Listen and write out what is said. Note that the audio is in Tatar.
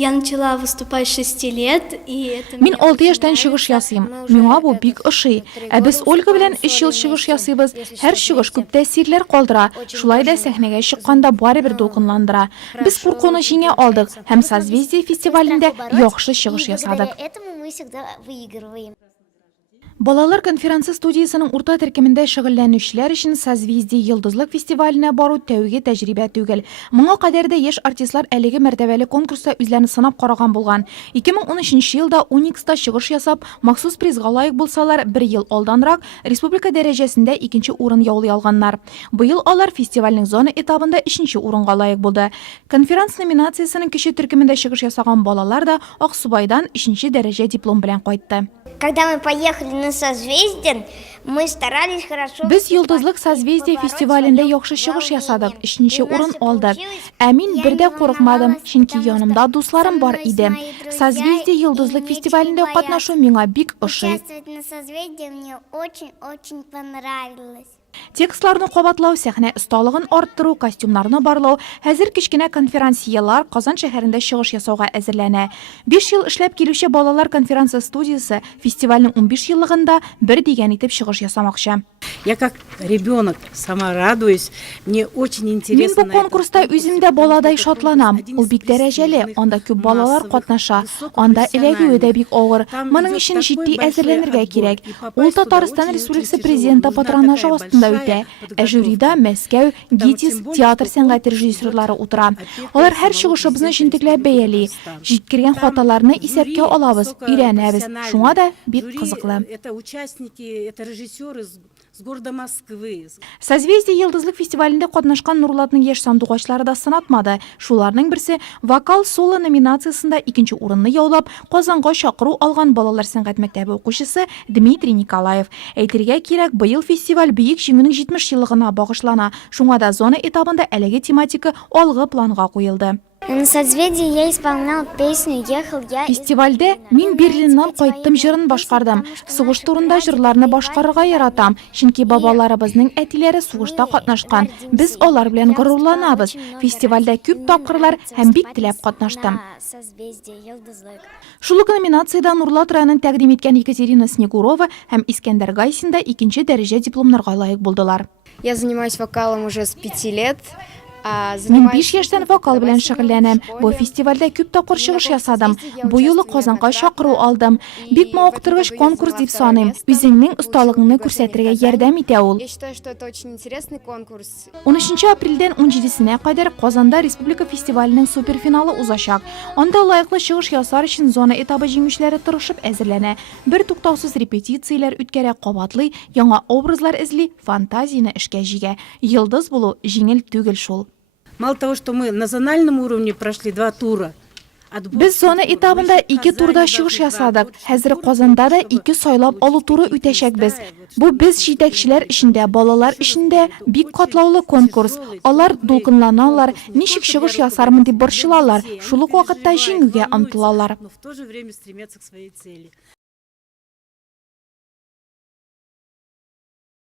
Я начала выступать с 6 лет, и это Мин мне 6 очень яшьтан чыгыш нравится. ясыйм. Мы уже Миңа бу это бик ошый. три Ә без года Ольга белән выступаем 3 ел сольно чыгыш вместе, ясыйбыз. если Һәр что, чыгыш вместе. күп тәэсирләр калдыра. Очень Шулай да даже сәхнәгә чыкканда барыбер дулкынландыра. Без хорошо куркуны җиңә алдык получается. һәм Нужно Созвездие все фестивалендә страхи побороть, яхшы чыгыш и благодаря ясадык. этому мы всегда выигрываем. Балалар конференция студиясының урта төркемендә шөгыльләнүчеләр өчен Созвездие йолдызлык фестиваленә бару тәүге тәҗрибә түгел. Моңа кадәр дә яшь артистлар әлеге мәртәбәле конкурста үзләрен сынап караган булган. 2013 елда Уникста чыгыш ясап, махсус призга лаек булсалар, 1 ел алданрак республика дәрәҗәсендә 2нче урын яулый алганнар. Быел алар фестивальнең зона этабында 3нче урынга лаек булды. Конференц номинациясының кече төркемендә чыгыш ясаган балалар да Аксубайдан 3нче дәрәҗә диплом белән кайтты. Когда мы поехали на созвездие, мы старались хорошо... Без йолдызлык Созвездие фестивалендә яхшы чыгыш ясадык, 3нче урын алдык. Ә мин бер дә курыкмадым, чөнки янымда дусларым бар иде. Созвездие йолдызлык фестивалендә катнашу миңа бик ошый. Участвовать на созвездии мне очень-очень понравилось. Текстларны кабатлау, сәхнә осталыгын арттыру, костюмнарны барлау, хәзер кичкенә конференциялар Казан шәһәрендә чыгыш ясауга әзерләнә. 5 ел эшләп килүче балалар конференция студиясе фестивальнең 15 еллыгында бер дигән итеп чыгыш ясамакчы. Я как ребенок сама радуюсь, мне очень Мин интересно. бу конкурста үземдә баладай шатланам. Ул бик дәрәҗәле, анда күп балалар катнаша, анда эләгүе дә бик авыр. Моның өчен җитди әзерләнергә кирәк. Ул Татарстан Республикасы президенты патронажы астында үтә. Ә жюрида Мәскәү, ГИТИС, театр сәнгать режиссерлары утыра. Алар һәр чыгышыбызны җентекләп бәяли. Җиткергән хаталарны исәпкә алабыз, өйрәнәбез. Шуңа да бик кызыклы. Это участники, это режиссеры с города Москвы. Созвездие йолдызлык фестивалендә катнашкан Нурлатның яшь сандугачлары да сынатмады. Шуларның берсе вокал соло номинациясында 2нче урынны яулап, Казанга чакыру алган балалар сәнгать мәктәбе укучысы Дмитрий Николаев. Әйтергә кирәк, быел фестиваль бөек җиңүнең 70 еллыгына багышлана. Шуңа да зона этабында әлеге тематика алгы планга куелды. На созвездии я исполнял песню «Ехал я». Фестивальдә мин Берлиннан кайттым җырын башкардым. Сугыш турында җырларны башкарырга яратам, чөнки бабаларыбызның әтиләре сугышта катнашкан. Без алар белән горурланабыз. Фестивальдә күп тапкырлар һәм бик теләп катнаштым. Шул ук номинациядә Нурлат районын тәкъдим иткән Екатерина Снегурова һәм Искәндәр Гайсин да 2нче дәрәҗә дипломнарга лаек булдылар. Я занимаюсь вокалом уже с 5 лет. Мин 5 яшьтән вокал белән шөгыльләнәм. Бу фестивальдә күп тапкыр чыгыш ясадым. Бу юлы Казанга чакыру алдым. Бик мавыктыргыч конкурс дип саныйм. Үзеңнең осталыгыңны күрсәтергә ярдәм итә ул. Я считаю, что это очень интересный конкурс. 13 апрельдән 17-сенә кадәр Казанда республика фестиваленең суперфиналы узачак. Анда лаеклы чыгыш ясар өчен зона этабы җиңүчеләре тырышып әзерләнә. Бер туктаусыз репетицияләр үткәрә, кабатлый, яңа образлар эзли, фантазияне эшкә җигә. Йолдыз булу җиңел түгел шул. Мало того, что мы на зональном уровне прошли 2 тура. Без зона этабында 2 турда чыгыш ясадык. Хәзер Казанда да 2 сайлап алу туры үтәчәкбез. Бу без җитәкчеләр өчендә, балалар өчендә бик катлаулы конкурс. Алар дулкынланалар, ничек чыгыш ясармын дип борчылалар. Шул ук вакытта җиңүгә омтылалар. Но в то же время стремятся к своей цели.